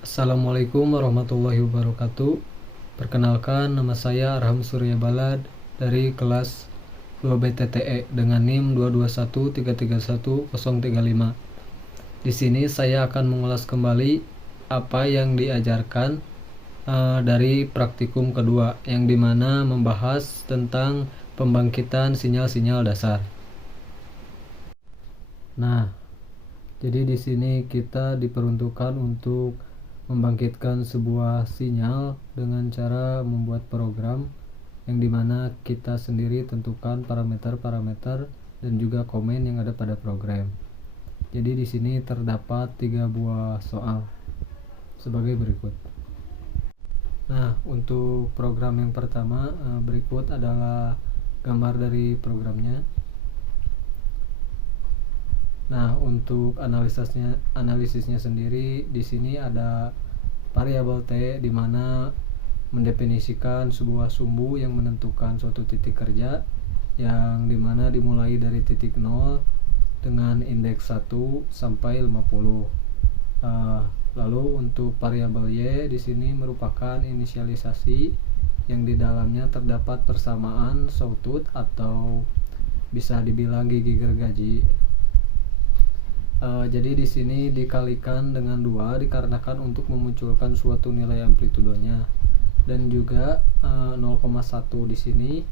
Assalamualaikum warahmatullahi wabarakatuh. Perkenalkan, nama saya Arham Surya Balad dari kelas 2 BTTE dengan NIM 221331035. Di sini saya akan mengulas kembali apa yang diajarkan dari praktikum kedua, yang dimana membahas tentang pembangkitan sinyal-sinyal dasar. Nah, jadi di sini kita diperuntukkan untuk membangkitkan sebuah sinyal dengan cara membuat program yang dimana kita sendiri tentukan parameter-parameter dan juga komen yang ada pada program. Jadi di sini terdapat 3 buah soal sebagai berikut. Nah, untuk program yang pertama berikut adalah gambar dari programnya. Nah, untuk analisisnya sendiri di sini ada variabel T di mana mendefinisikan sebuah sumbu yang menentukan suatu titik kerja yang dimana dimulai dari titik 0 dengan indeks 1 sampai 50. Lalu untuk variabel Y di sini merupakan inisialisasi yang di dalamnya terdapat persamaan sawtooth atau bisa dibilang gigi gergaji. Jadi di sini dikalikan dengan 2 dikarenakan untuk memunculkan suatu nilai amplitudonya, dan juga 0,1 di sini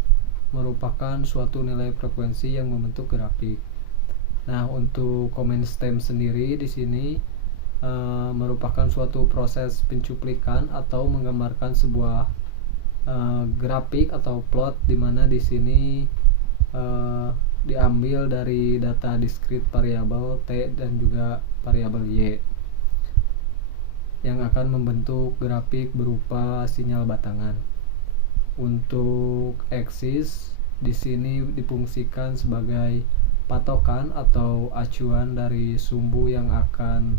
merupakan suatu nilai frekuensi yang membentuk grafik. Nah, untuk komen stem sendiri di sini merupakan suatu proses pencuplikan atau menggambarkan sebuah grafik atau plot di mana di sini diambil dari data diskrit variabel T dan juga variabel Y yang akan membentuk grafik berupa sinyal batangan. Untuk eksis di sini difungsikan sebagai patokan atau acuan dari sumbu yang akan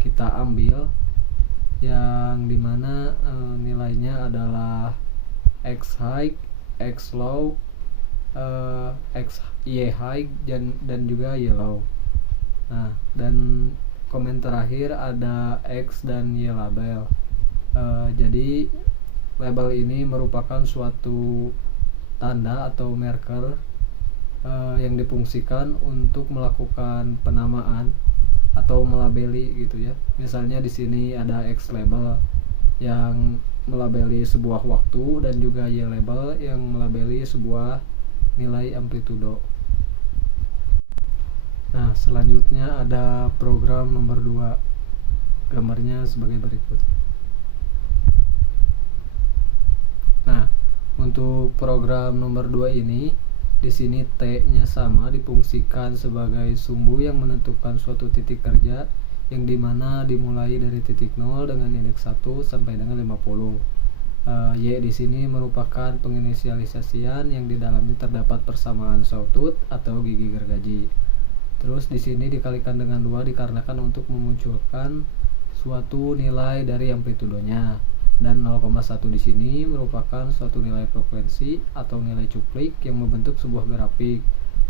kita ambil, yang dimana nilainya adalah X high, X low, Y high dan juga Y low. Nah, dan komen terakhir ada X dan Y label. Jadi label ini merupakan suatu tanda atau marker yang difungsikan untuk melakukan penamaan atau melabeli gitu ya. Misalnya di sini ada X label yang melabeli sebuah waktu dan juga Y label yang melabeli sebuah nilai amplitudo. Nah, selanjutnya ada program nomor 2. Gambarnya sebagai berikut. Nah, untuk program nomor 2 ini di sini T-nya sama difungsikan sebagai sumbu yang menentukan suatu titik kerja yang dimana dimulai dari titik 0 dengan indeks 1 sampai dengan 50. Y di sini merupakan penginisialisasian yang di dalamnya terdapat persamaan sawtooth atau gigi gergaji. Terus di sini dikalikan dengan 2 dikarenakan untuk memunculkan suatu nilai dari amplitudonya, dan 0,1 di sini merupakan suatu nilai frekuensi atau nilai cuplik yang membentuk sebuah grafik.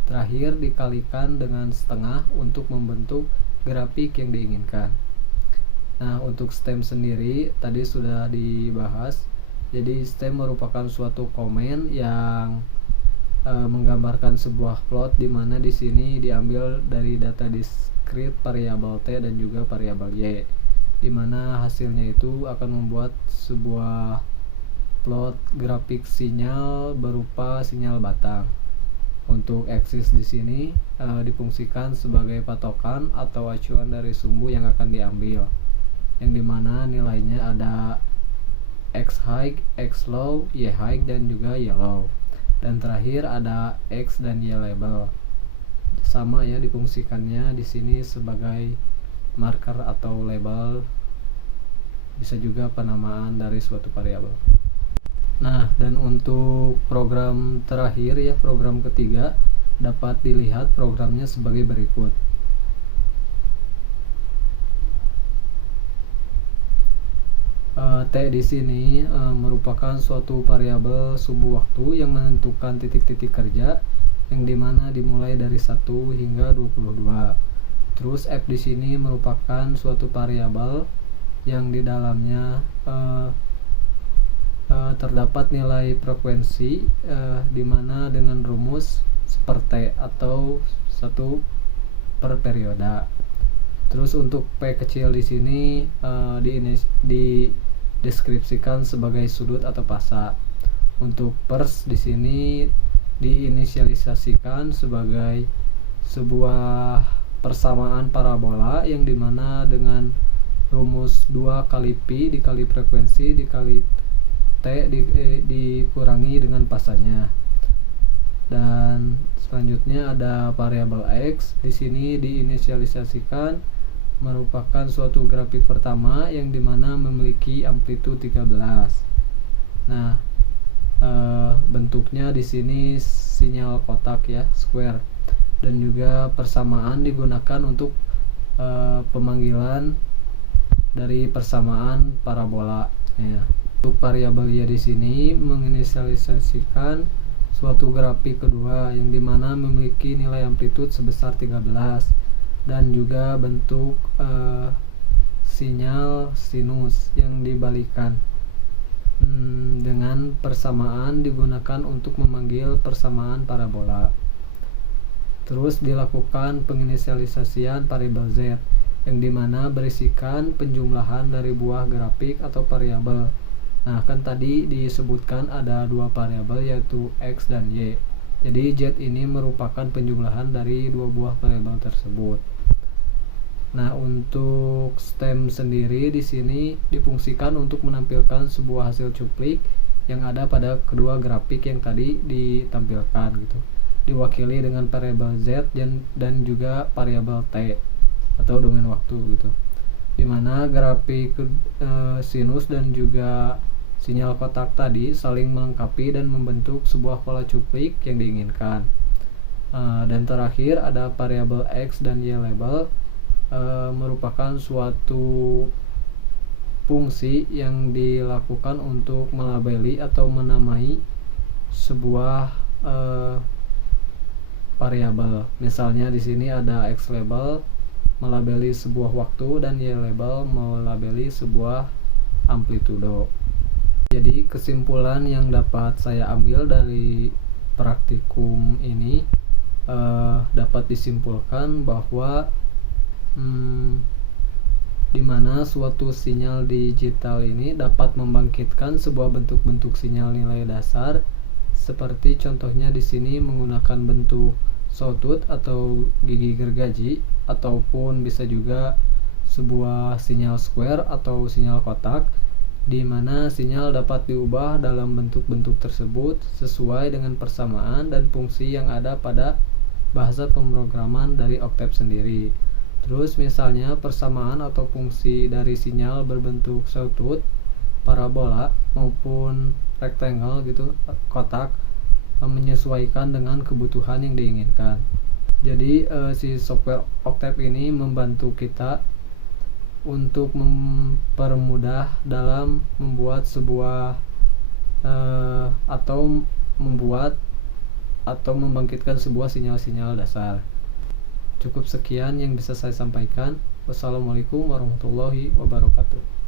Terakhir dikalikan dengan setengah untuk membentuk grafik yang diinginkan. Nah, untuk stem sendiri tadi sudah dibahas. Jadi stem merupakan suatu komen yang menggambarkan sebuah plot di mana di sini diambil dari data diskrit variabel T dan juga variabel Y, di mana hasilnya itu akan membuat sebuah plot grafik sinyal berupa sinyal batang. Untuk eksis di sini difungsikan sebagai patokan atau acuan dari sumbu yang akan diambil, yang dimana nilainya ada X high, X low, Y high dan juga Y low. Dan terakhir ada X dan Y label. Sama ya, difungsikannya di sini sebagai marker atau label, bisa juga penamaan dari suatu variabel. Nah, dan untuk program terakhir ya, program ketiga, dapat dilihat programnya sebagai berikut. T di sini merupakan suatu variabel sumbu waktu yang menentukan titik-titik kerja yang dimana dimulai dari 1 hingga 22. Terus F di sini merupakan suatu variabel yang di dalamnya terdapat nilai frekuensi di mana dengan rumus seperti atau 1 per perioda. Terus untuk P kecil di sini dideskripsikan sebagai sudut atau fasa. Untuk pers di sini diinisialisasikan sebagai sebuah persamaan parabola yang dimana dengan rumus 2 kali Pi dikali frekuensi dikali T dikurangi dengan pasanya. Dan selanjutnya ada variabel X. Di sini diinisialisasikan merupakan suatu grafik pertama yang dimana memiliki amplitude 13. Nah, bentuknya di sini sinyal kotak ya, square. Dan juga persamaan digunakan untuk pemanggilan dari persamaan parabola ya. Untuk variabel Y di sini menginisialisasikan suatu grafik kedua yang dimana memiliki nilai amplitude sebesar 13 dan juga bentuk sinyal sinus yang dibalikan. Dengan persamaan digunakan untuk memanggil persamaan parabola. Terus dilakukan penginisialisasian variabel Z yang dimana berisikan penjumlahan dari buah grafik atau variabel. Nah, kan tadi disebutkan ada 2 variabel yaitu X dan Y. Jadi Z ini merupakan penjumlahan dari 2 buah variabel tersebut. Nah, untuk stem sendiri di sini difungsikan untuk menampilkan sebuah hasil cuplik yang ada pada kedua grafik yang tadi ditampilkan gitu. Diwakili dengan variabel Z dan juga variabel T atau domain waktu gitu. Dimana grafik sinus dan juga sinyal kotak tadi saling melengkapi dan membentuk sebuah pola cuplik yang diinginkan. Dan terakhir ada variabel X dan Y label merupakan suatu fungsi yang dilakukan untuk melabeli atau menamai sebuah variabel. Misalnya di sini ada X label melabeli sebuah waktu dan Y label melabeli sebuah amplitudo. Jadi kesimpulan yang dapat saya ambil dari praktikum ini dapat disimpulkan bahwa dimana suatu sinyal digital ini dapat membangkitkan sebuah bentuk-bentuk sinyal nilai dasar seperti contohnya di sini menggunakan bentuk sawtooth atau gigi gergaji ataupun bisa juga sebuah sinyal square atau sinyal kotak di mana sinyal dapat diubah dalam bentuk-bentuk tersebut sesuai dengan persamaan dan fungsi yang ada pada bahasa pemrograman dari Octave sendiri. Terus misalnya persamaan atau fungsi dari sinyal berbentuk sawtooth, parabola maupun rectangle gitu, kotak menyesuaikan dengan kebutuhan yang diinginkan. Jadi si software Octave ini membantu kita untuk mempermudah dalam membuat sebuah atau membangkitkan sebuah sinyal-sinyal dasar. Cukup sekian yang bisa saya sampaikan. Wassalamualaikum warahmatullahi wabarakatuh.